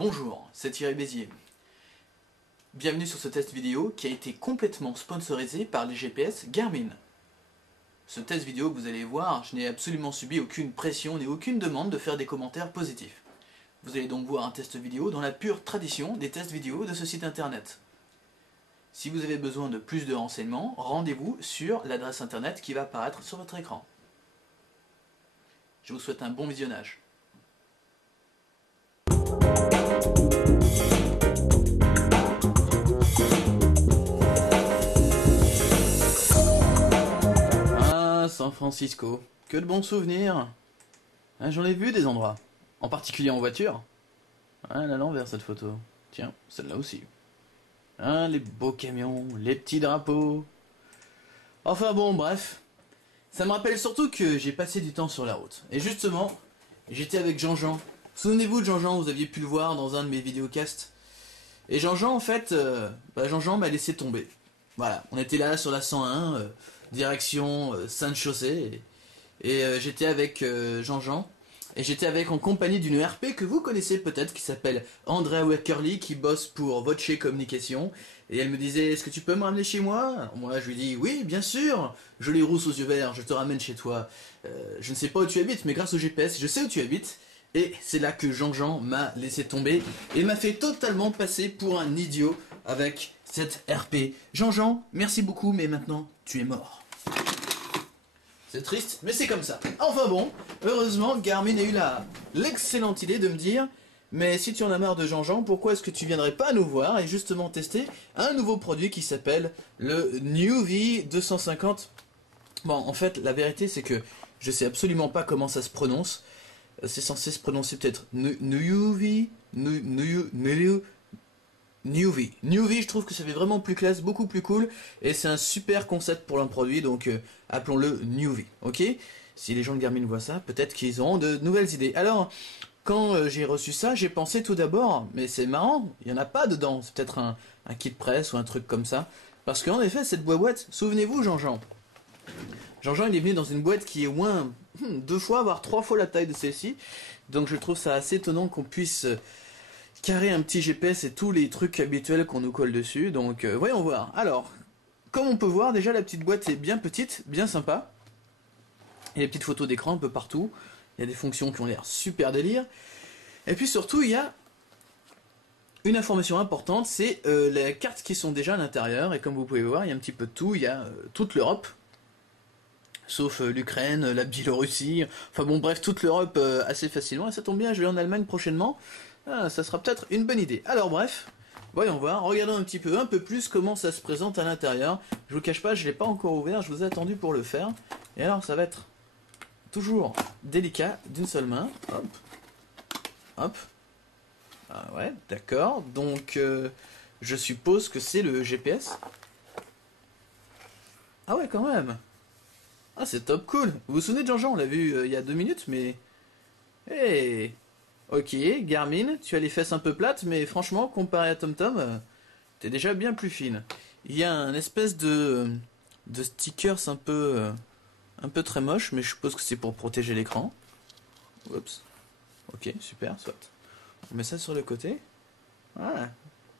Bonjour, c'est Thierry Bézier. Bienvenue sur ce test vidéo qui a été complètement sponsorisé par les GPS Garmin. Ce test vidéo que vous allez voir, je n'ai absolument subi aucune pression ni aucune demande de faire des commentaires positifs. Vous allez donc voir un test vidéo dans la pure tradition des tests vidéo de ce site internet. Si vous avez besoin de plus de renseignements, rendez-vous sur l'adresse internet qui va apparaître sur votre écran. Je vous souhaite un bon visionnage. San Francisco, que de bons souvenirs. J'en ai vu des endroits, en particulier en voiture. Elle à l'envers cette photo. Tiens, celle-là aussi. Les beaux camions, les petits drapeaux. Enfin bon, bref. Ça me rappelle surtout que j'ai passé du temps sur la route. Et justement, j'étais avec Jean-Jean. Souvenez-vous de Jean-Jean, vous aviez pu le voir dans un de mes vidéocasts. Et Jean-Jean, en fait, Jean-Jean m'a laissé tomber. Voilà, on était là sur la 101, direction Sainte-Chaussée, et j'étais avec Jean-Jean, et j'étais avec en compagnie d'une RP que vous connaissez peut-être, qui s'appelle Andrea Weckerly, qui bosse pour Voce Communication, et elle me disait, est-ce que tu peux me ramener chez moi? Moi je lui dis, oui bien sûr, jolie rousse aux yeux verts, je te ramène chez toi. Je ne sais pas où tu habites, mais grâce au GPS, je sais où tu habites. Et c'est là que Jean-Jean m'a laissé tomber et m'a fait totalement passer pour un idiot avec cette RP. Jean-Jean, merci beaucoup, mais maintenant, tu es mort. C'est triste, mais c'est comme ça. Enfin bon, heureusement, Garmin a eu l'excellente idée de me dire « Mais si tu en as marre de Jean-Jean, pourquoi est-ce que tu viendrais pas nous voir et justement tester un nouveau produit qui s'appelle le Nuvve 250 ?» Bon, en fait, la vérité, c'est que je sais absolument pas comment ça se prononce. C'est censé se prononcer peut-être Nuvve. Nuvve, je trouve que ça fait vraiment plus classe, beaucoup plus cool, et c'est un super concept pour un produit, donc appelons-le Nuvve, ok? Si les gens de Garmin voient ça, peut-être qu'ils auront de nouvelles idées. Alors, quand j'ai reçu ça, j'ai pensé tout d'abord, mais c'est marrant, il n'y en a pas dedans, c'est peut-être un kit presse ou un truc comme ça, parce qu'en effet, cette boîte, souvenez-vous Jean-Jean, Jean-Jean il est venu dans une boîte qui est au moins 2 fois, voire 3 fois la taille de celle-ci. Donc je trouve ça assez étonnant qu'on puisse carrer un petit GPS et tous les trucs habituels qu'on nous colle dessus. Donc voyons voir. Alors, comme on peut voir, déjà la petite boîte est bien petite, bien sympa. Il y a des petites photos d'écran un peu partout. Il y a des fonctions qui ont l'air super délire. Et puis surtout, il y a une information importante, c'est les cartes qui sont déjà à l'intérieur. Et comme vous pouvez voir, il y a un petit peu de tout. Il y a toute l'Europe. Sauf l'Ukraine, la Biélorussie, enfin bon bref, toute l'Europe assez facilement, et ça tombe bien, je vais en Allemagne prochainement, ça sera peut-être une bonne idée. Alors bref, voyons voir, regardons un peu plus comment ça se présente à l'intérieur. Je vous cache pas, je l'ai pas encore ouvert, je vous ai attendu pour le faire, et alors ça va être toujours délicat, d'une seule main, hop, hop, ah ouais, d'accord, donc je suppose que c'est le GPS. Ah ouais quand même. Ah c'est top cool. Vous vous souvenez de Jean-Jean, on l'a vu il y a 2 minutes, mais... Hey. Ok, Garmin, tu as les fesses un peu plates, mais franchement, comparé à TomTom, t'es déjà bien plus fine. Il y a un espèce de stickers un peu très moche, mais je suppose que c'est pour protéger l'écran. Oups. Ok, super, soit. On met ça sur le côté. Ah,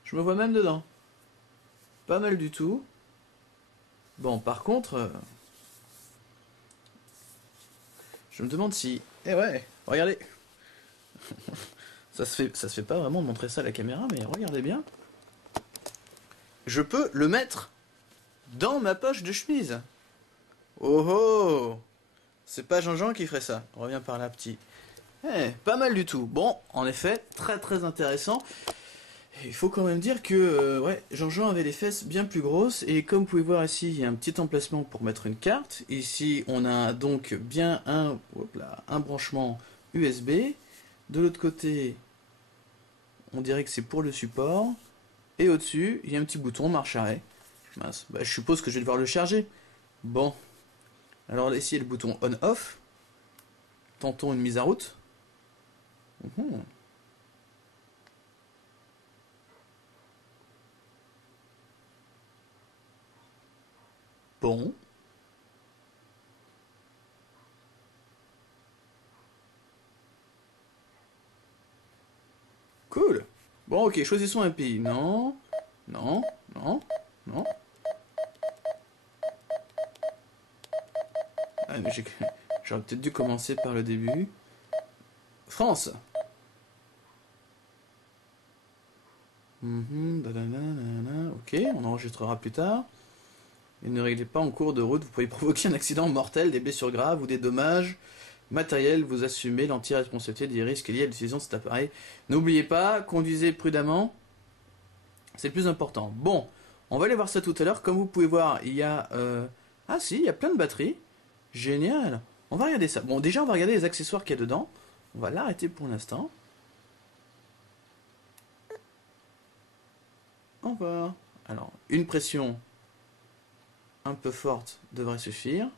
je me vois même dedans. Pas mal du tout. Bon, par contre... je me demande si... Eh ouais, regardez. ça se fait pas vraiment de montrer ça à la caméra, mais regardez bien. Je peux le mettre dans ma poche de chemise. Oh oh. C'est pas Jean-Jean qui ferait ça. On revient par là, petit. Eh, pas mal du tout. Bon, en effet, très très intéressant. Il faut quand même dire que ouais, Jean-Jean avait les fesses bien plus grosses, et comme vous pouvez voir ici, il y a un petit emplacement pour mettre une carte. Ici, on a donc bien un branchement USB. De l'autre côté, on dirait que c'est pour le support. Et au-dessus, il y a un petit bouton marche arrêt. Mince, bah, je suppose que je vais devoir le charger. Bon, alors ici, il y a le bouton on-off. Tentons une mise à route. Bon. Cool. Bon, ok, choisissons un pays. Non, non, non, non. Ah, mais j'aurais peut-être dû commencer par le début. France. Ok, on enregistrera plus tard. Et ne réglez pas en cours de route, vous pouvez provoquer un accident mortel, des blessures graves ou des dommages matériels. Vous assumez l'entière responsabilité des risques liés à l'utilisation de cet appareil. N'oubliez pas, conduisez prudemment. C'est le plus important. Bon, on va aller voir ça tout à l'heure. Comme vous pouvez voir, il y a... Ah si, il y a plein de batteries. Génial. On va regarder ça. Bon, déjà, on va regarder les accessoires qu'il y a dedans. On va l'arrêter pour l'instant. On va... Alors, une pression un peu forte devrait suffire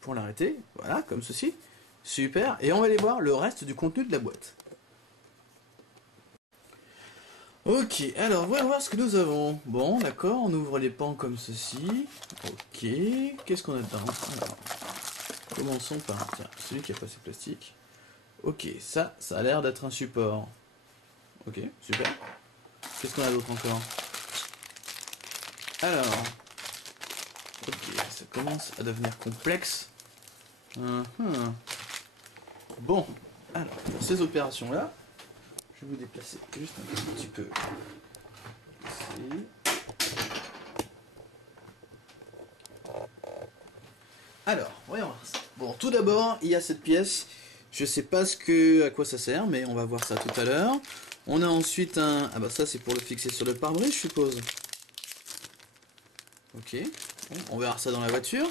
pour l'arrêter. Voilà, comme ceci. Super. Et on va aller voir le reste du contenu de la boîte. Ok, alors voyons voir ce que nous avons. Bon, d'accord, on ouvre les pans comme ceci. Ok, qu'est-ce qu'on a dedans? Alors, commençons par tiens, celui qui a passé plastique. Ok, ça a l'air d'être un support. Ok, super. Qu'est-ce qu'on a d'autre encore? Alors, ok, ça commence à devenir complexe. Bon, alors, pour ces opérations-là, je vais vous déplacer juste un petit peu ici. Alors, voyons voir ça. Bon, tout d'abord, il y a cette pièce. Je sais pas à quoi ça sert, mais on va voir ça tout à l'heure. On a ensuite un... Ah bah ça, c'est pour le fixer sur le pare-brise, je suppose. Ok, bon, on verra ça dans la voiture.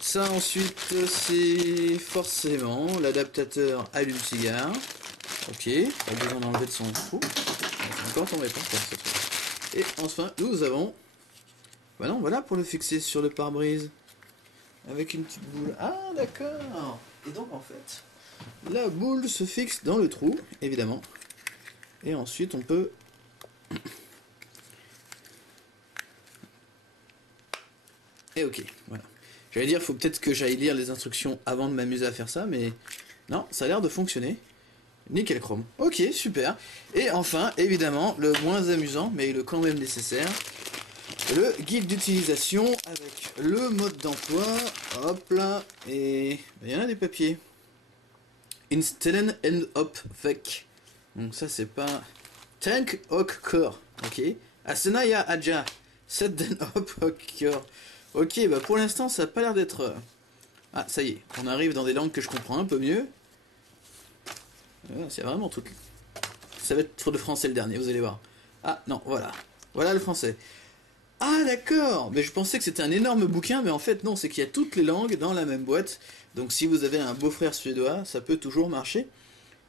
Ça, ensuite, c'est forcément l'adaptateur allume-cigare. Ok, pas besoin d'enlever de son trou. Encore tombé par terre cette fois. Et enfin, nous avons... Bah non, voilà pour le fixer sur le pare-brise. Avec une petite boule. Ah, d'accord. Et donc, en fait, la boule se fixe dans le trou, évidemment. Et ensuite, on peut... Et ok, voilà. J'allais dire, il faut peut-être que j'aille lire les instructions avant de m'amuser à faire ça, mais... Non, ça a l'air de fonctionner. Nickel chrome. Ok, super. Et enfin, évidemment, le moins amusant, mais le quand même nécessaire, le guide d'utilisation avec le mode d'emploi. Hop là. Et il y en a des papiers. Instellen and up vec. Donc ça c'est pas... Tank ok core. Ok. Asenaya aja. Set den up ok core. Ok, bah pour l'instant ça a pas l'air d'être... Ah, ça y est. On arrive dans des langues que je comprends un peu mieux. C'est vraiment tout. Ça va être le français le dernier, vous allez voir. Ah non, voilà. Voilà le français. Ah d'accord. Mais je pensais que c'était un énorme bouquin, mais en fait non, c'est qu'il y a toutes les langues dans la même boîte. Donc si vous avez un beau-frère suédois, ça peut toujours marcher.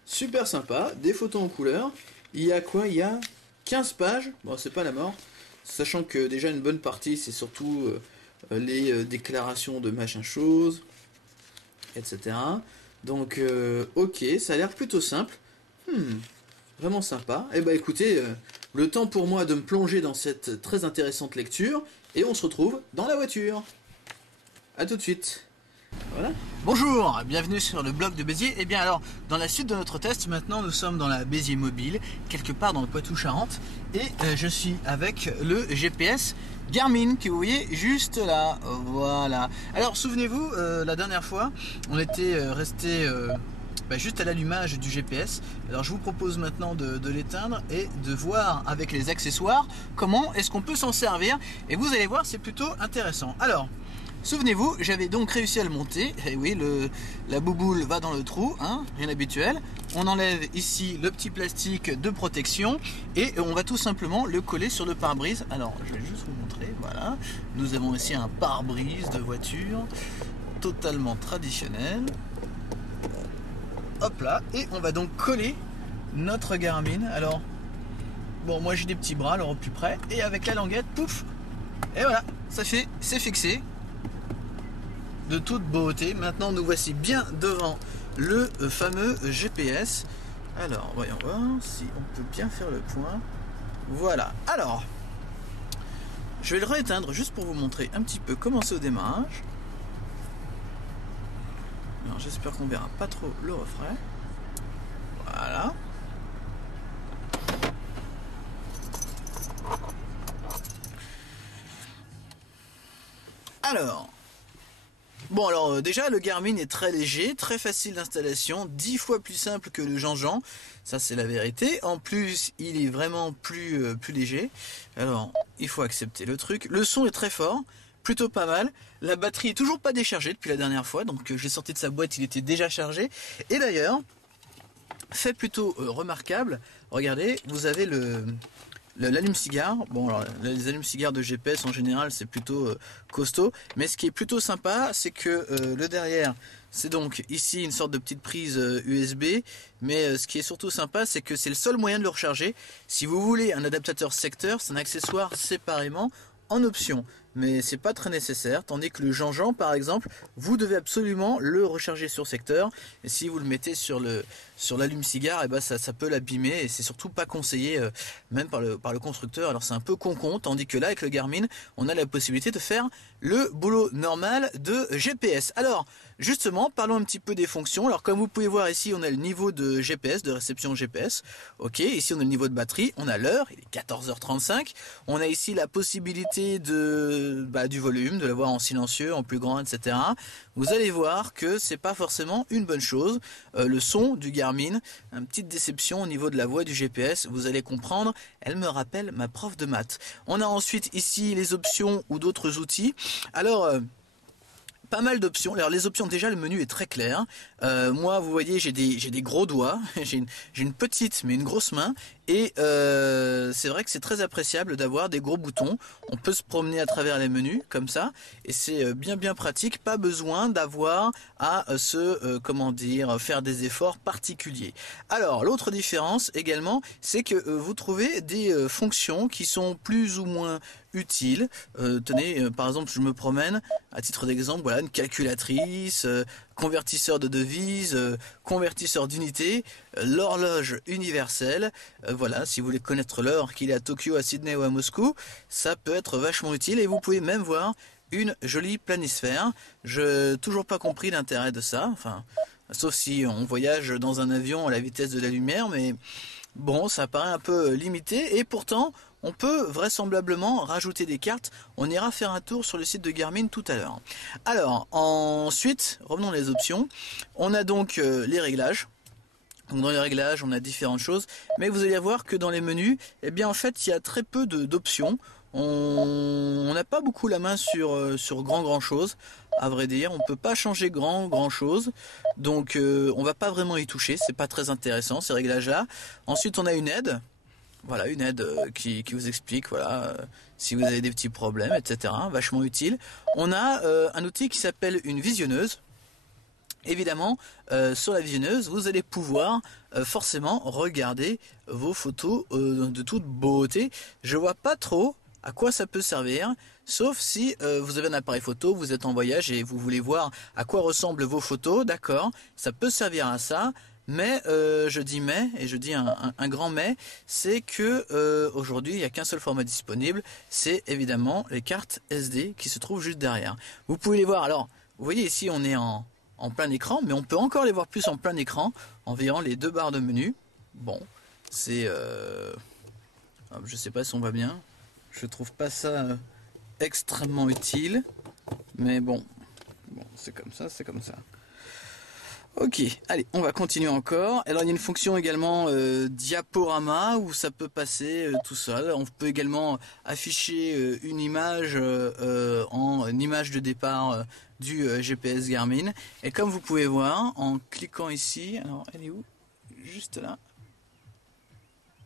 Super sympa, des photos en couleur. Il y a quoi? Il y a 15 pages. Bon, c'est pas la mort. Sachant que déjà une bonne partie, c'est surtout les déclarations de machin chose, etc. Donc, ok, ça a l'air plutôt simple. Vraiment sympa. Eh ben écoutez, le temps pour moi de me plonger dans cette très intéressante lecture, et on se retrouve dans la voiture. A tout de suite. Voilà. Bonjour, bienvenue sur le blog de Béziers. Et bien alors, dans la suite de notre test, maintenant nous sommes dans la Béziers Mobile, quelque part dans le Poitou-Charentes, et je suis avec le GPS Garmin que vous voyez juste là. Voilà. Alors souvenez-vous, la dernière fois, on était resté juste à l'allumage du GPS. Alors je vous propose maintenant de l'éteindre et de voir avec les accessoires comment est-ce qu'on peut s'en servir. Et vous allez voir, c'est plutôt intéressant. Alors, souvenez-vous, j'avais donc réussi à le monter. Et oui, la bouboule va dans le trou, hein, rien d'habituel. On enlève ici le petit plastique de protection et on va tout simplement le coller sur le pare-brise. Alors, je vais juste vous montrer, voilà. Nous avons ici un pare-brise de voiture totalement traditionnel. Hop là, et on va donc coller notre Garmin. Alors, bon, moi j'ai des petits bras, alors au plus près, et avec la languette, pouf, et voilà, c'est fixé. De toute beauté. Maintenant nous voici bien devant le fameux GPS. Alors voyons voir si on peut bien faire le point. Voilà, alors je vais le rééteindre juste pour vous montrer un petit peu comment c'est au démarrage. Alors j'espère qu'on verra pas trop le refrain. Voilà. Alors, bon alors déjà le Garmin est très léger, très facile d'installation, 10 fois plus simple que le Jean-Jean, ça c'est la vérité. En plus il est vraiment plus léger, alors il faut accepter le truc. Le son est très fort, plutôt pas mal. La batterie est toujours pas déchargée depuis la dernière fois, donc j'ai sorti de sa boîte, il était déjà chargé. Et d'ailleurs, fait plutôt remarquable, regardez, vous avez l'allume-cigare. Bon alors les allume-cigares de GPS en général c'est plutôt costaud, mais ce qui est plutôt sympa c'est que le derrière c'est donc ici une sorte de petite prise USB, mais ce qui est surtout sympa c'est que c'est le seul moyen de le recharger. Si vous voulez un adaptateur secteur, c'est un accessoire séparément en option, mais c'est pas très nécessaire, tandis que le Jean-Jean par exemple, vous devez absolument le recharger sur secteur, et si vous le mettez sur l'allume-cigare, et ben ça peut l'abîmer, et c'est surtout pas conseillé même par le constructeur. Alors c'est un peu con, tandis que là avec le Garmin, on a la possibilité de faire le boulot normal de GPS. Alors justement, parlons un petit peu des fonctions. Alors comme vous pouvez voir ici, on a le niveau de GPS, de réception GPS. Ok, ici on a le niveau de batterie, on a l'heure, il est 14h35. On a ici la possibilité du volume, de l'avoir en silencieux, en plus grand, etc. Vous allez voir que c'est pas forcément une bonne chose. Le son du Garmin, une petite déception au niveau de la voix du GPS, vous allez comprendre, elle me rappelle ma prof de maths. On a ensuite ici les options ou d'autres outils. Alors pas mal d'options. Alors les options, déjà le menu est très clair. Moi vous voyez j'ai des gros doigts, j'ai une petite mais une grosse main, et c'est vrai que c'est très appréciable d'avoir des gros boutons. On peut se promener à travers les menus comme ça, et c'est bien pratique. Pas besoin d'avoir à faire des efforts particuliers. Alors l'autre différence également, c'est que vous trouvez des fonctions qui sont plus ou moins utiles. Tenez, par exemple, je me promène, à titre d'exemple, voilà, une calculatrice, convertisseur de devises, convertisseur d'unités, l'horloge universelle. Voilà, si vous voulez connaître l'heure, qu'il est à Tokyo, à Sydney ou à Moscou, ça peut être vachement utile. Et vous pouvez même voir une jolie planisphère. Je toujours pas compris l'intérêt de ça, enfin, sauf si on voyage dans un avion à la vitesse de la lumière, mais bon, ça paraît un peu limité, et pourtant on peut vraisemblablement rajouter des cartes. On ira faire un tour sur le site de Garmin tout à l'heure. Alors ensuite, revenons les options. On a donc les réglages. Donc dans les réglages, on a différentes choses, mais vous allez voir que dans les menus, eh bien en fait, il y a très peu d'options. On n'a pas beaucoup la main sur grand chose, à vrai dire. On peut pas changer grand chose, donc on va pas vraiment y toucher. C'est pas très intéressant ces réglages-là. Ensuite, on a une aide. Voilà, une aide qui vous explique, voilà, si vous avez des petits problèmes, etc. Vachement utile. On a un outil qui s'appelle une visionneuse. Évidemment, sur la visionneuse, vous allez pouvoir forcément regarder vos photos de toute beauté. Je vois pas trop à quoi ça peut servir, sauf si vous avez un appareil photo, vous êtes en voyage et vous voulez voir à quoi ressemblent vos photos, d'accord, ça peut servir à ça. Mais je dis mais, et je dis un grand mais, c'est que aujourd'hui il n'y a qu'un seul format disponible, c'est évidemment les cartes SD qui se trouvent juste derrière. Vous pouvez les voir, alors vous voyez ici on est en plein écran, mais on peut encore les voir plus en plein écran en verrant les deux barres de menu. Bon, c'est je sais pas si on va bien, je trouve pas ça extrêmement utile, mais bon c'est comme ça, c'est comme ça. Ok, allez, on va continuer encore. Alors il y a une fonction également diaporama où ça peut passer tout seul. On peut également afficher une image en image de départ du GPS Garmin. Et comme vous pouvez voir, en cliquant ici, alors elle est où? Juste là.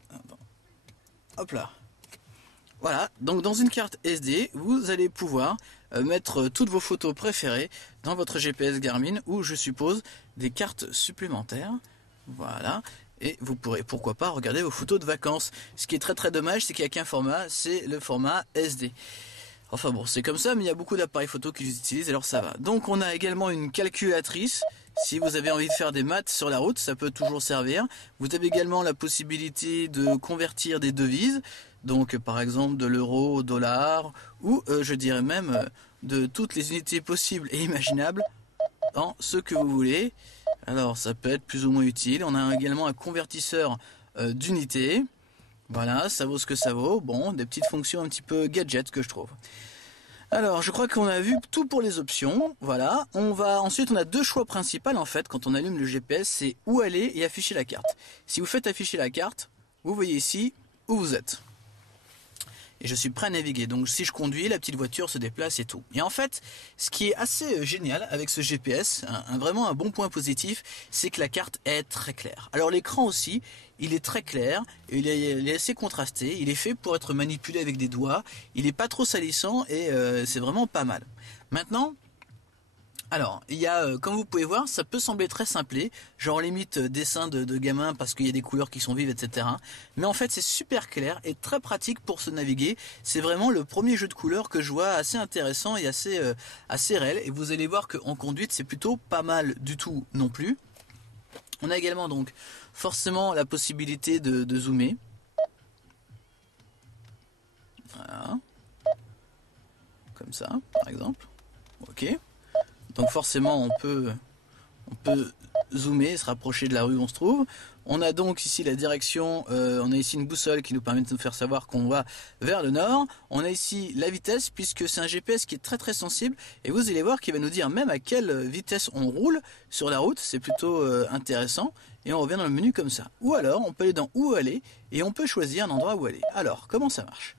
Attends. Hop là. Voilà, donc dans une carte SD, vous allez pouvoir mettre toutes vos photos préférées dans votre GPS Garmin, ou je suppose des cartes supplémentaires. Voilà, et vous pourrez pourquoi pas regarder vos photos de vacances. Ce qui est très dommage, c'est qu'il n'y a qu'un format, c'est le format SD. Enfin bon, c'est comme ça, mais il y a beaucoup d'appareils photo qui les utilisent, alors ça va. Donc on a également une calculatrice. Si vous avez envie de faire des maths sur la route, ça peut toujours servir. Vous avez également la possibilité de convertir des devises. Donc par exemple de l'euro au dollar, ou je dirais même de toutes les unités possibles et imaginables en ce que vous voulez. Alors ça peut être plus ou moins utile. On a également un convertisseur d'unités. Voilà, ça vaut ce que ça vaut. Bon, des petites fonctions un petit peu gadget que je trouve. Alors, je crois qu'on a vu tout pour les options. Voilà. Ensuite, on a deux choix principaux en fait quand on allume le GPS, c'est où aller et afficher la carte. Si vous faites afficher la carte, vous voyez ici où vous êtes. Et je suis prêt à naviguer. Donc si je conduis, la petite voiture se déplace et tout. Et en fait, ce qui est assez génial avec ce GPS, vraiment un bon point positif, c'est que la carte est très claire. Alors l'écran aussi, il est très clair, il est assez contrasté, il est fait pour être manipulé avec des doigts, il n'est pas trop salissant et c'est vraiment pas mal. Maintenant, alors, il y a, comme vous pouvez voir, ça peut sembler très simplé, genre limite dessin de gamin parce qu'il y a des couleurs qui sont vives, etc. Mais en fait, c'est super clair et très pratique pour se naviguer. C'est vraiment le premier jeu de couleurs que je vois assez intéressant et assez réel. Et vous allez voir qu'en conduite, c'est plutôt pas mal du tout non plus. On a également donc forcément la possibilité de zoomer. Voilà. Comme ça, par exemple. Ok. Donc forcément on peut zoomer, se rapprocher de la rue où on se trouve. On a donc ici la direction, on a ici une boussole qui nous permet de nous faire savoir qu'on va vers le nord. On a ici la vitesse puisque c'est un GPS qui est très très sensible et vous allez voir qu'il va nous dire même à quelle vitesse on roule sur la route. C'est plutôt intéressant et on revient dans le menu comme ça. Ou alors on peut aller dans où aller et on peut choisir un endroit où aller. Alors comment ça marche?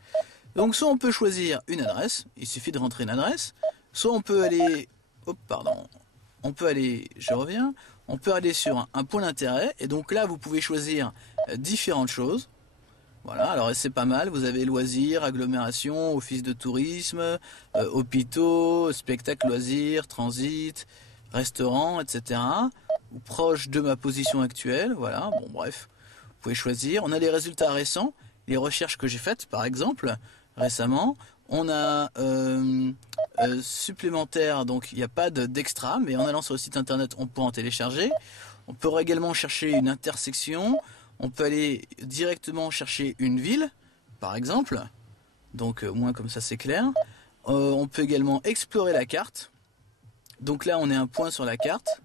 Donc soit on peut choisir une adresse, il suffit de rentrer une adresse, soit on peut aller... Hop, pardon. On peut aller, je reviens, on peut aller sur un point d'intérêt et donc là vous pouvez choisir différentes choses. Voilà, alors c'est pas mal, vous avez loisirs, agglomération, office de tourisme, hôpitaux, spectacles, loisirs, transit, restaurant, etc. Ou proche de ma position actuelle, voilà, bon bref, vous pouvez choisir. On a les résultats récents, les recherches que j'ai faites par exemple, récemment. On a supplémentaire, donc il n'y a pas d'extra, mais en allant sur le site internet, on peut en télécharger. On peut également chercher une intersection. On peut aller directement chercher une ville, par exemple. Donc au moins comme ça c'est clair. On peut également explorer la carte. Donc là on est un point sur la carte.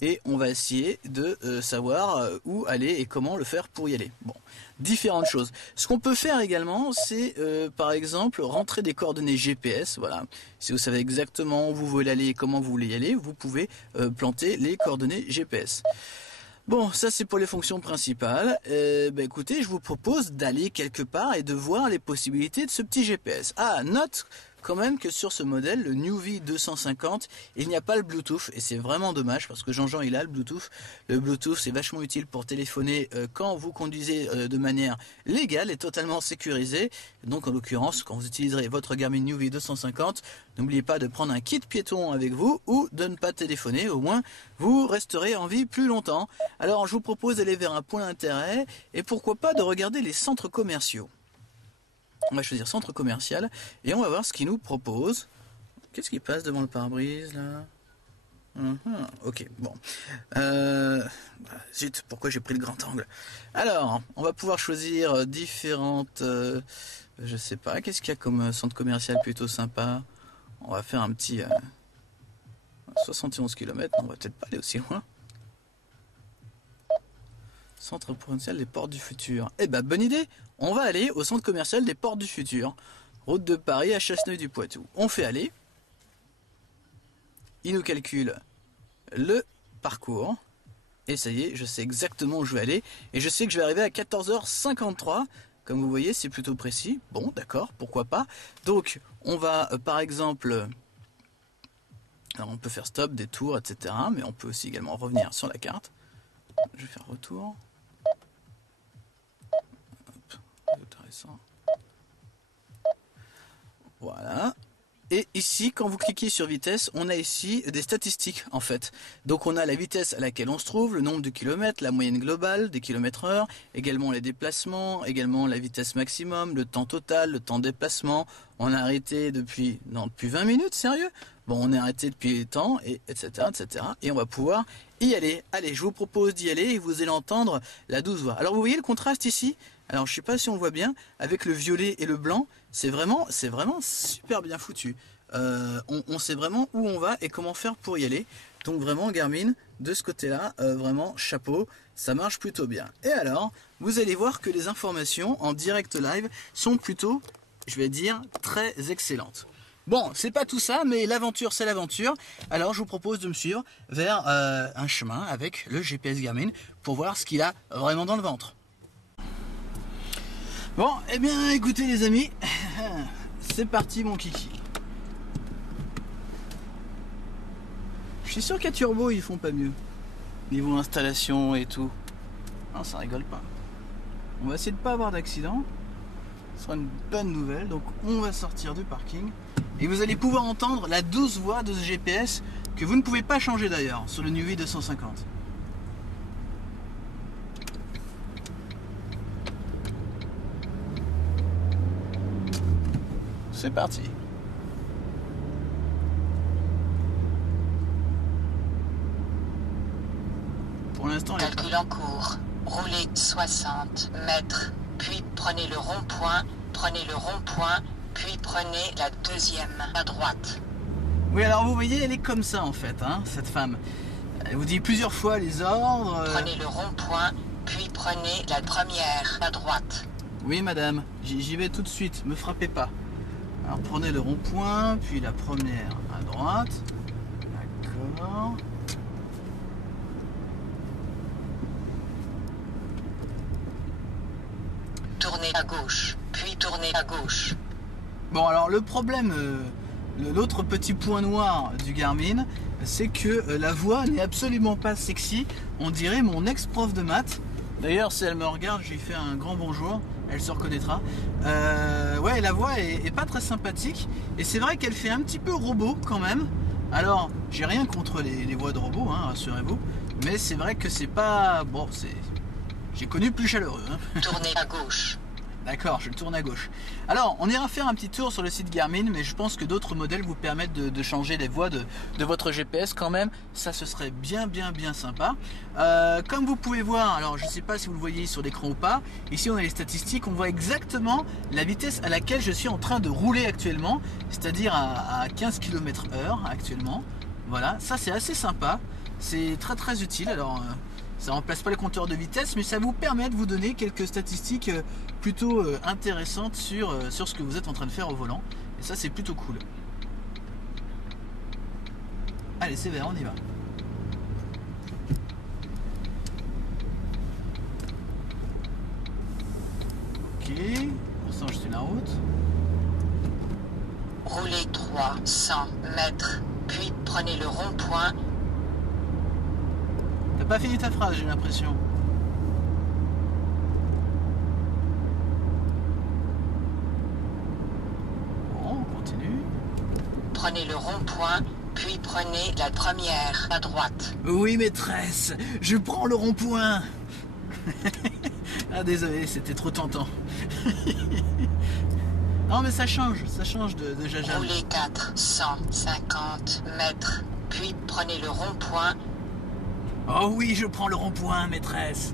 Et on va essayer de savoir où aller et comment le faire pour y aller. Bon, différentes choses. Ce qu'on peut faire également, c'est par exemple rentrer des coordonnées GPS. Voilà, si vous savez exactement où vous voulez aller et comment vous voulez y aller, vous pouvez planter les coordonnées GPS. Bon, ça c'est pour les fonctions principales. Écoutez, je vous propose d'aller quelque part et de voir les possibilités de ce petit GPS. Ah, note quand même que sur ce modèle, le Newvie 250, il n'y a pas le Bluetooth et c'est vraiment dommage parce que Jean-Jean il a le Bluetooth. Le Bluetooth c'est vachement utile pour téléphoner quand vous conduisez de manière légale et totalement sécurisée. Donc en l'occurrence, quand vous utiliserez votre Garmin Newvie 250, n'oubliez pas de prendre un kit piéton avec vous ou de ne pas téléphoner, au moins vous resterez en vie plus longtemps. Alors je vous propose d'aller vers un point d'intérêt et pourquoi pas de regarder les centres commerciaux. On va choisir centre commercial et on va voir ce qu'il nous propose. Qu'est-ce qui passe devant le pare-brise là? Ok, bon. Zut, pourquoi j'ai pris le grand angle? Alors, on va pouvoir choisir différentes... je sais pas, qu'est-ce qu'il y a comme centre commercial plutôt sympa? On va faire un petit... 71 km, on va peut-être pas aller aussi loin. Centre commercial des Portes du Futur. Eh ben, bonne idée. On va aller au centre commercial des Portes du Futur. Route de Paris à Chasseneuil-du-Poitou. On fait aller. Il nous calcule le parcours. Et ça y est, je sais exactement où je vais aller. Et je sais que je vais arriver à 14h53. Comme vous voyez, c'est plutôt précis. Bon, d'accord, pourquoi pas. Donc, on va, par exemple... Alors, on peut faire stop, détour, etc. Mais on peut aussi également revenir sur la carte. Je vais faire retour. Intéressant. Voilà. Et ici, quand vous cliquez sur vitesse, on a ici des statistiques en fait. Donc on a la vitesse à laquelle on se trouve, le nombre de kilomètres, la moyenne globale des kilomètres heure, également les déplacements, également la vitesse maximum, le temps total, le temps de déplacement. On a arrêté depuis 20 minutes, sérieux? Bon, on est arrêté depuis les temps, et etc., etc. Et on va pouvoir y aller. Allez, je vous propose d'y aller et vous allez entendre la douce voix. Alors vous voyez le contraste ici? Alors je sais pas si on voit bien, avec le violet et le blanc, c'est vraiment super bien foutu. On sait vraiment où on va et comment faire pour y aller. Donc vraiment Garmin, de ce côté-là, vraiment chapeau, ça marche plutôt bien. Et alors, vous allez voir que les informations en direct live sont plutôt, je vais dire, très excellentes. Bon, c'est pas tout ça, mais l'aventure, c'est l'aventure. Alors, je vous propose de me suivre vers un chemin avec le GPS Garmin pour voir ce qu'il a vraiment dans le ventre. Bon, eh bien, écoutez les amis, c'est parti mon kiki. Je suis sûr qu'à Turbo, ils font pas mieux. Niveau installation et tout. Non, ça rigole pas. On va essayer de pas avoir d'accident. Ce sera une bonne nouvelle. Donc, on va sortir du parking. Et vous allez pouvoir entendre la douce voix de ce GPS que vous ne pouvez pas changer d'ailleurs sur le Nuvei 250. C'est parti. Pour l'instant, calcul en cours. Roulez 60 mètres, puis prenez le rond-point, puis prenez la deuxième à droite. Oui, alors vous voyez, elle est comme ça en fait, hein, cette femme. Elle vous dit plusieurs fois les ordres. Prenez le rond-point, puis prenez la première à droite. Oui, madame, j'y vais tout de suite, me frappez pas. Alors prenez le rond-point, puis la première à droite. D'accord. Tournez à gauche, puis tournez à gauche. Bon, alors le problème, l'autre petit point noir du Garmin, c'est que la voix n'est absolument pas sexy. On dirait mon ex-prof de maths. D'ailleurs, si elle me regarde, je lui fais un grand bonjour. Elle se reconnaîtra. Ouais, la voix est pas très sympathique. Et c'est vrai qu'elle fait un petit peu robot quand même. Alors, j'ai rien contre les voix de robots, hein, rassurez-vous. Mais c'est vrai que c'est pas... Bon, c'est... J'ai connu plus chaleureux. Hein. Tournez à gauche. D'accord, je tourne à gauche. Alors, on ira faire un petit tour sur le site Garmin, mais je pense que d'autres modèles vous permettent de changer les voies de votre GPS quand même. Ça, ce serait bien sympa. Comme vous pouvez voir, alors je ne sais pas si vous le voyez sur l'écran ou pas, ici on a les statistiques, on voit exactement la vitesse à laquelle je suis en train de rouler actuellement, c'est-à-dire à 15 km/h actuellement. Voilà, ça c'est assez sympa, c'est très utile. Alors... ça ne remplace pas le compteur de vitesse, mais ça vous permet de vous donner quelques statistiques plutôt intéressantes sur ce que vous êtes en train de faire au volant. Et ça, c'est plutôt cool. Allez, c'est vert, on y va. Ok, on s'enregistre la route. Roulez 300 mètres, puis prenez le rond-point. T'as pas fini ta phrase, j'ai l'impression. Bon, on continue. Prenez le rond-point, puis prenez la première à droite. Oui, maîtresse, je prends le rond-point. Ah, désolé, c'était trop tentant. Non, mais ça change de jaja. Roulez 450 mètres, puis prenez le rond-point. Oh oui, je prends le rond-point, maîtresse.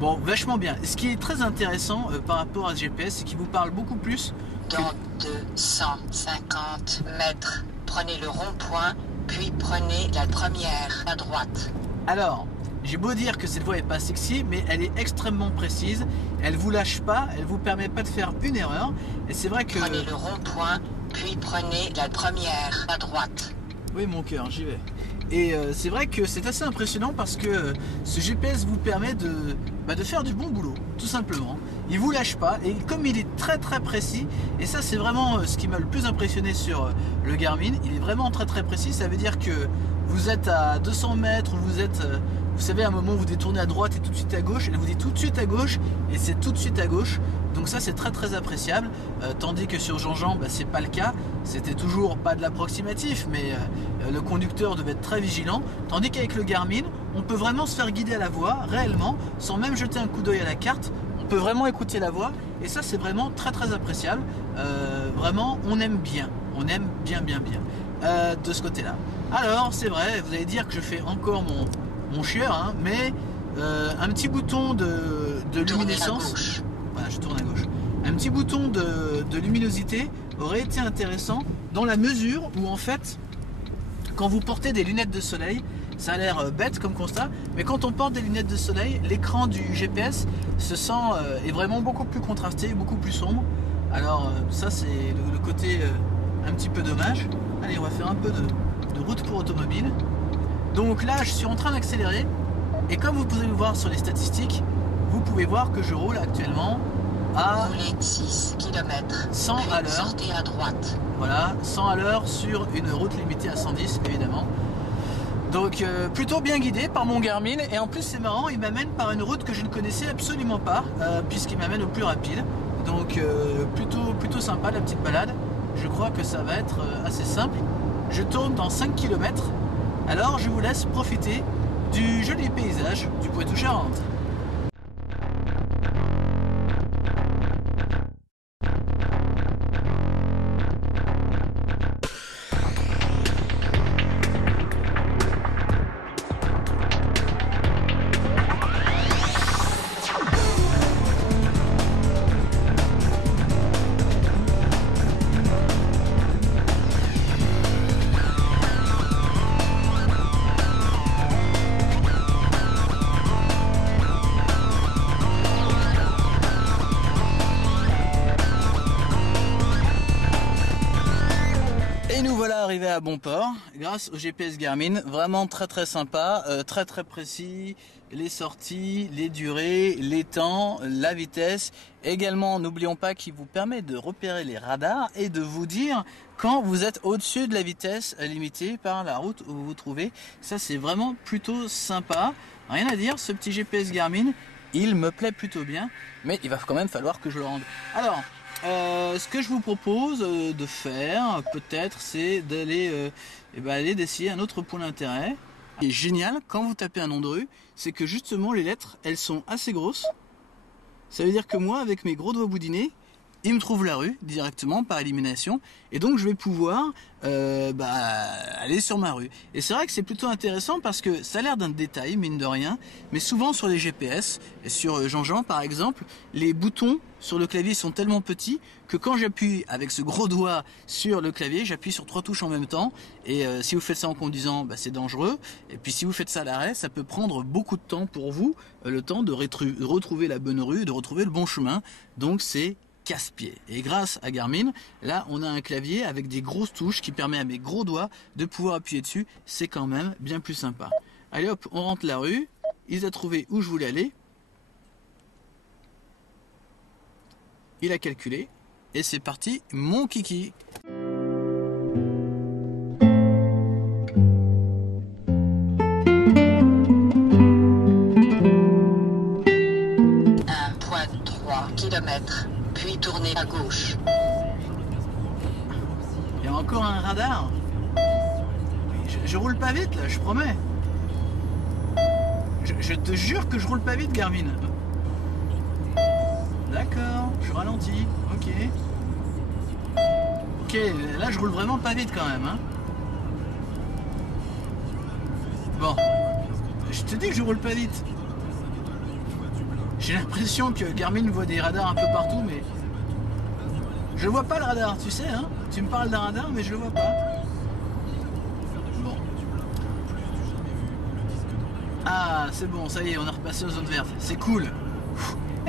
Bon, vachement bien. Ce qui est très intéressant par rapport à ce GPS, c'est qu'il vous parle beaucoup plus. Dans 250 mètres, prenez le rond-point, puis prenez la première à droite. Alors, j'ai beau dire que cette voie est pas sexy, mais elle est extrêmement précise. Elle vous lâche pas, elle vous permet pas de faire une erreur. Et c'est vrai que... Prenez le rond-point, puis prenez la première à droite. Oui, mon cœur, j'y vais. Et c'est vrai que c'est assez impressionnant parce que ce GPS vous permet de faire du bon boulot, tout simplement. Il vous lâche pas et comme il est très précis, et ça c'est vraiment ce qui m'a le plus impressionné sur le Garmin, il est vraiment très précis. Ça veut dire que vous êtes à 200 mètres, vous êtes, vous savez, à un moment où vous détournez à droite et tout de suite à gauche, elle vous dit tout de suite à gauche et c'est tout de suite à gauche. Donc ça c'est très appréciable, tandis que sur Jean-Jean c'est pas le cas, c'était toujours pas de l'approximatif, mais le conducteur devait être très vigilant, tandis qu'avec le Garmin on peut vraiment se faire guider à la voie réellement, sans même jeter un coup d'œil à la carte, on peut vraiment écouter la voie, et ça c'est vraiment très appréciable, vraiment on aime bien de ce côté là. Alors c'est vrai, vous allez dire que je fais encore mon chieur, hein, mais un petit bouton de luminescence. Voilà, je tourne à gauche. Un petit bouton de luminosité aurait été intéressant dans la mesure où en fait, quand vous portez des lunettes de soleil, ça a l'air bête comme constat, mais quand on porte des lunettes de soleil, l'écran du GPS est vraiment beaucoup plus contrasté, beaucoup plus sombre. Alors ça c'est le côté un petit peu dommage. Allez, on va faire un peu de route pour automobile. Donc là je suis en train d'accélérer et comme vous pouvez le voir sur les statistiques, vous pouvez voir que je roule actuellement à Roulez 6 km. 100 à l'heure. Sortez à droite. Voilà, 100 à l'heure sur une route limitée à 110 évidemment. Donc plutôt bien guidé par mon Garmin et en plus c'est marrant, il m'amène par une route que je ne connaissais absolument pas puisqu'il m'amène au plus rapide. Donc plutôt sympa la petite balade. Je crois que ça va être assez simple. Je tourne dans 5 km. Alors je vous laisse profiter du joli paysage du Poitou-Charentes. Nous voilà arrivés à bon port grâce au GPS Garmin, vraiment très sympa, très précis, les sorties, les durées, les temps, la vitesse. Également, n'oublions pas qu'il vous permet de repérer les radars et de vous dire quand vous êtes au-dessus de la vitesse limitée par la route où vous vous trouvez. Ça c'est vraiment plutôt sympa, rien à dire, ce petit GPS Garmin, il me plaît plutôt bien, mais il va quand même falloir que je le rende. Alors, ce que je vous propose de faire, peut-être, c'est d'aller d'essayer un autre point d'intérêt. Ce qui est génial quand vous tapez un nom de rue, c'est que justement les lettres, elles sont assez grosses. Ça veut dire que moi, avec mes gros doigts boudinés, il me trouve la rue directement par élimination et donc je vais pouvoir aller sur ma rue. Et c'est vrai que c'est plutôt intéressant parce que ça a l'air d'un détail mine de rien, mais souvent sur les GPS et sur Jean-Jean par exemple, les boutons sur le clavier sont tellement petits que quand j'appuie avec ce gros doigt sur le clavier, j'appuie sur 3 touches en même temps et si vous faites ça en conduisant, c'est dangereux, et puis si vous faites ça à l'arrêt, ça peut prendre beaucoup de temps pour vous, le temps de retrouver la bonne rue, de retrouver le bon chemin, donc c'est casse-pied. Et grâce à Garmin, là on a un clavier avec des grosses touches qui permet à mes gros doigts de pouvoir appuyer dessus, c'est quand même bien plus sympa. Allez hop, on rentre la rue, il a trouvé où je voulais aller, il a calculé, et c'est parti, mon kiki. Km, puis tournez à gauche. Il y a encore un radar. Je roule pas vite là, je promets. Je te jure que je roule pas vite, Garmin. D'accord, je ralentis, ok. Ok, là je roule vraiment pas vite quand même, hein. Bon, je te dis que je roule pas vite. J'ai l'impression que Garmin voit des radars un peu partout, mais je vois pas le radar, tu sais, hein. Tu me parles d'un radar, mais je le vois pas. Bon. Ah, c'est bon, ça y est, on est repassé aux zones vertes. C'est cool.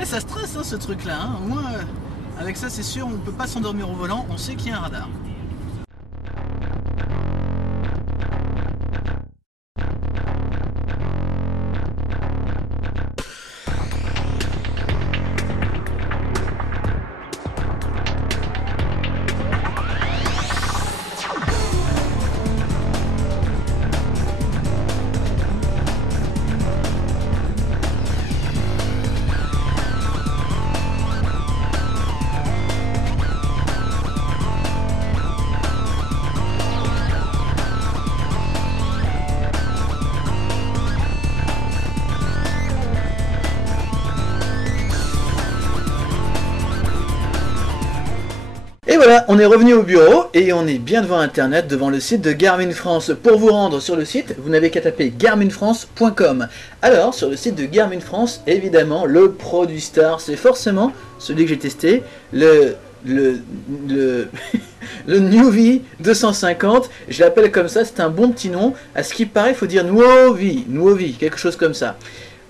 Et ça stresse, hein, ce truc-là. Hein. Au moins, avec ça, c'est sûr, on peut pas s'endormir au volant, on sait qu'il y a un radar. Et voilà, on est revenu au bureau et on est bien devant internet, devant le site de Garmin France. Pour vous rendre sur le site, vous n'avez qu'à taper garminfrance.com. Alors, sur le site de Garmin France, évidemment, le produit star, c'est forcément celui que j'ai testé, le Nuovi 250, je l'appelle comme ça, c'est un bon petit nom. À ce qui paraît, il faut dire Nuovi, quelque chose comme ça.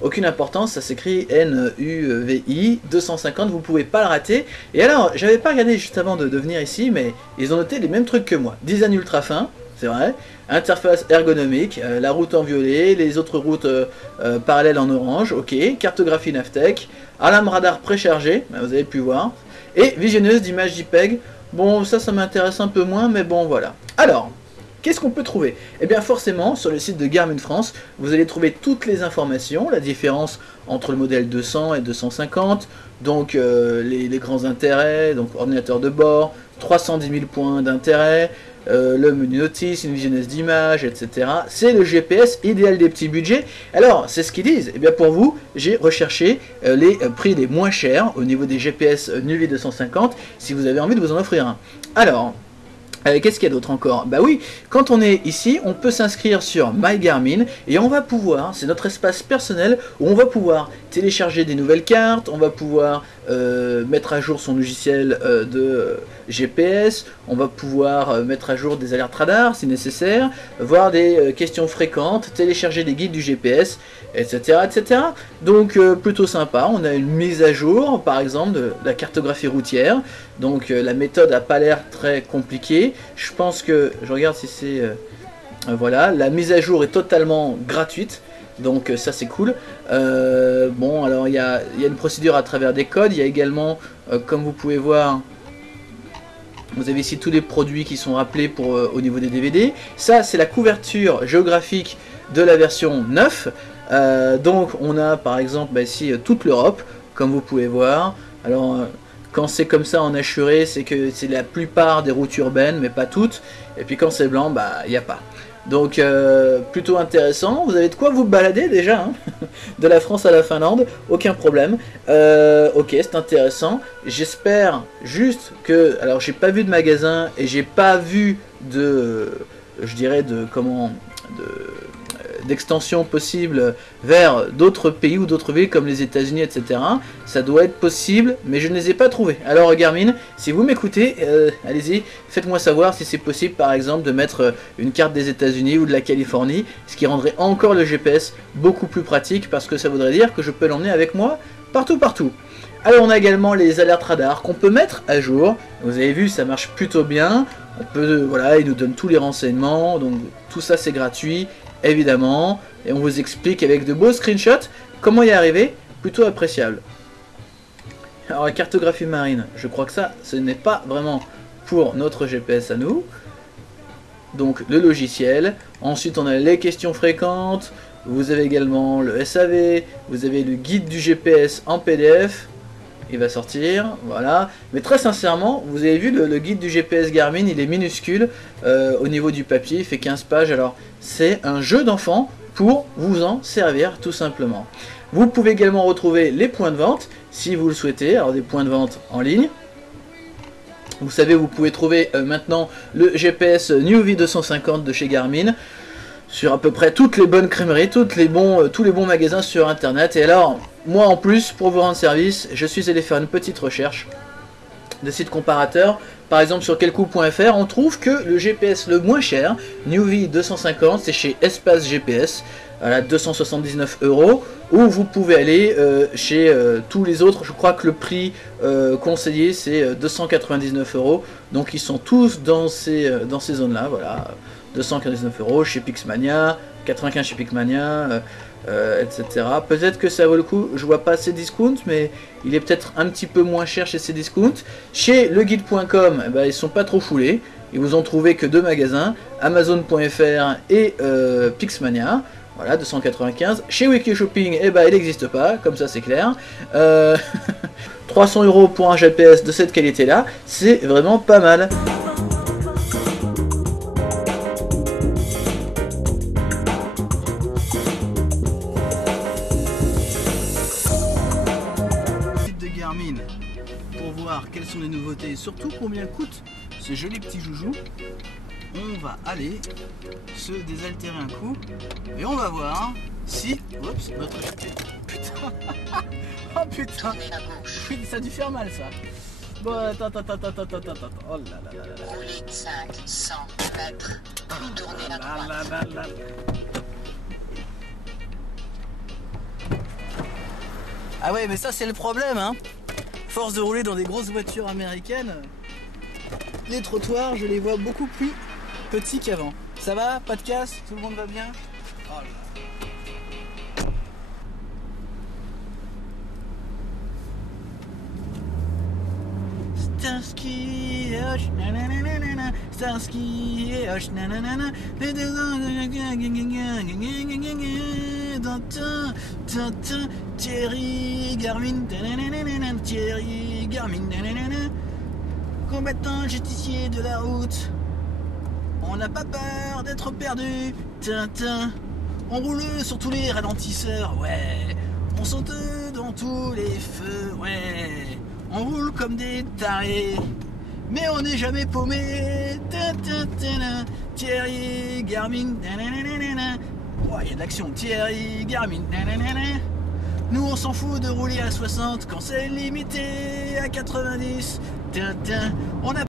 aucune importance, ça s'écrit NUVI 250, vous pouvez pas le rater. Et alors, j'avais pas regardé juste avant de venir ici, mais ils ont noté les mêmes trucs que moi. Design ultra fin, c'est vrai, interface ergonomique, la route en violet, les autres routes parallèles en orange, ok, cartographie Navtech, alarme radar préchargé, vous avez pu voir, et visionneuse d'images JPEG. Bon, ça m'intéresse un peu moins, mais bon, voilà. Alors, qu'est-ce qu'on peut trouver? Eh bien forcément, sur le site de Garmin France, vous allez trouver toutes les informations, la différence entre le modèle 200 et 250, donc les grands intérêts, donc ordinateur de bord, 310 000 points d'intérêt, le menu notice, une visionneuse d'images, etc. C'est le GPS idéal des petits budgets. Alors, c'est ce qu'ils disent. Eh bien pour vous, j'ai recherché les prix les moins chers au niveau des GPS NUVI 250, si vous avez envie de vous en offrir un. Alors, qu'est-ce qu'il y a d'autre encore? Bah oui, quand on est ici, on peut s'inscrire sur My Garmin et on va pouvoir, c'est notre espace personnel où on va pouvoir télécharger des nouvelles cartes, on va pouvoir mettre à jour son logiciel de GPS, on va pouvoir mettre à jour des alertes radar si nécessaire, voir des questions fréquentes, télécharger des guides du GPS, etc. etc. Donc plutôt sympa, on a une mise à jour par exemple de la cartographie routière, donc la méthode n'a pas l'air très compliquée, je pense que, je regarde si c'est, voilà, la mise à jour est totalement gratuite. Donc ça c'est cool. Bon, alors il y a une procédure à travers des codes. Il y a également, comme vous pouvez voir, vous avez ici tous les produits qui sont rappelés pour, au niveau des DVD. Ça c'est la couverture géographique de la version 9. Donc on a par exemple ici toute l'Europe, comme vous pouvez voir. Alors quand c'est comme ça en assuré, c'est que c'est la plupart des routes urbaines, mais pas toutes. Et puis quand c'est blanc, bah il n'y a pas. Donc plutôt intéressant, vous avez de quoi vous balader déjà, hein. De la France à la Finlande, aucun problème. Ok, c'est intéressant, j'espère juste que, alors j'ai pas vu de magasin et j'ai pas vu de, je dirais d'extension possible vers d'autres pays ou d'autres villes comme les États-Unis, etc. Ça doit être possible, mais je ne les ai pas trouvés. Alors Garmin, si vous m'écoutez, allez-y, faites-moi savoir si c'est possible par exemple de mettre une carte des États-Unis ou de la Californie, ce qui rendrait encore le GPS beaucoup plus pratique parce que ça voudrait dire que je peux l'emmener avec moi partout. Alors on a également les alertes radar qu'on peut mettre à jour. Vous avez vu, ça marche plutôt bien. On peut, voilà, il nous donne tous les renseignements, donc tout ça c'est gratuit. Évidemment, et on vous explique avec de beaux screenshots comment y arriver, plutôt appréciable. Alors la cartographie marine, je crois que ça, ce n'est pas vraiment pour notre GPS à nous. Donc le logiciel, ensuite on a les questions fréquentes, vous avez également le SAV, vous avez le guide du GPS en PDF, il va sortir, voilà. Mais très sincèrement, vous avez vu le guide du GPS Garmin, il est minuscule au niveau du papier, il fait 15 pages, alors c'est un jeu d'enfant pour vous en servir tout simplement. Vous pouvez également retrouver les points de vente si vous le souhaitez, alors des points de vente en ligne. Vous savez, vous pouvez trouver maintenant le GPS NUVI 250 de chez Garmin sur à peu près toutes les bonnes crèmeries, tous les bons magasins sur internet. Et alors, moi en plus, pour vous rendre service, je suis allé faire une petite recherche de sites comparateurs. Par exemple sur quelcoup.fr, on trouve que le GPS le moins cher, NUVI 250, c'est chez Espace GPS, à 279 €, ou vous pouvez aller chez tous les autres. Je crois que le prix conseillé c'est 299 €, donc ils sont tous dans ces zones là, voilà. 299 € chez Pixmania, 95 chez Pixmania, etc. Peut-être que ça vaut le coup, je vois pas Cdiscount, mais il est peut-être un petit peu moins cher chez Cdiscount. Chez leguide.com, ils sont pas trop foulés, ils vous ont trouvé que 2 magasins, Amazon.fr et Pixmania, voilà, 295. Chez Wikishopping, il n'existe pas, comme ça c'est clair. 300 € pour un GPS de cette qualité là, c'est vraiment pas mal. Pour voir quelles sont les nouveautés et surtout combien coûte ce joli petit joujou, on va aller se désaltérer un coup et on va voir si, oups, notre GPS, putain, oh putain, ça a dû faire mal ça. Bon, attends, oh là là là là. Roulez 500 mètres, puis tournez à droite. Ah ouais, mais ça c'est le problème, hein. Force de rouler dans des grosses voitures américaines, les trottoirs, je les vois beaucoup plus petits qu'avant. Ça va? Pas de casse? Tout le monde va bien? Oh là là. Starsky, Hutch, nananana, Starsky, Hutch, nananana, Thierry Garmin, Thierry Garmin, combattant justicier de la route. On n'a pas peur d'être perdu, Tintin. On roule sur tous les ralentisseurs, ouais. On saute dans tous les feux, ouais. On roule comme des tarés, mais on n'est jamais paumé. Thierry Garmin, oh, y a de l'action. Thierry Garmin, nous on s'en fout de rouler à 60 quand c'est limité à 90. On a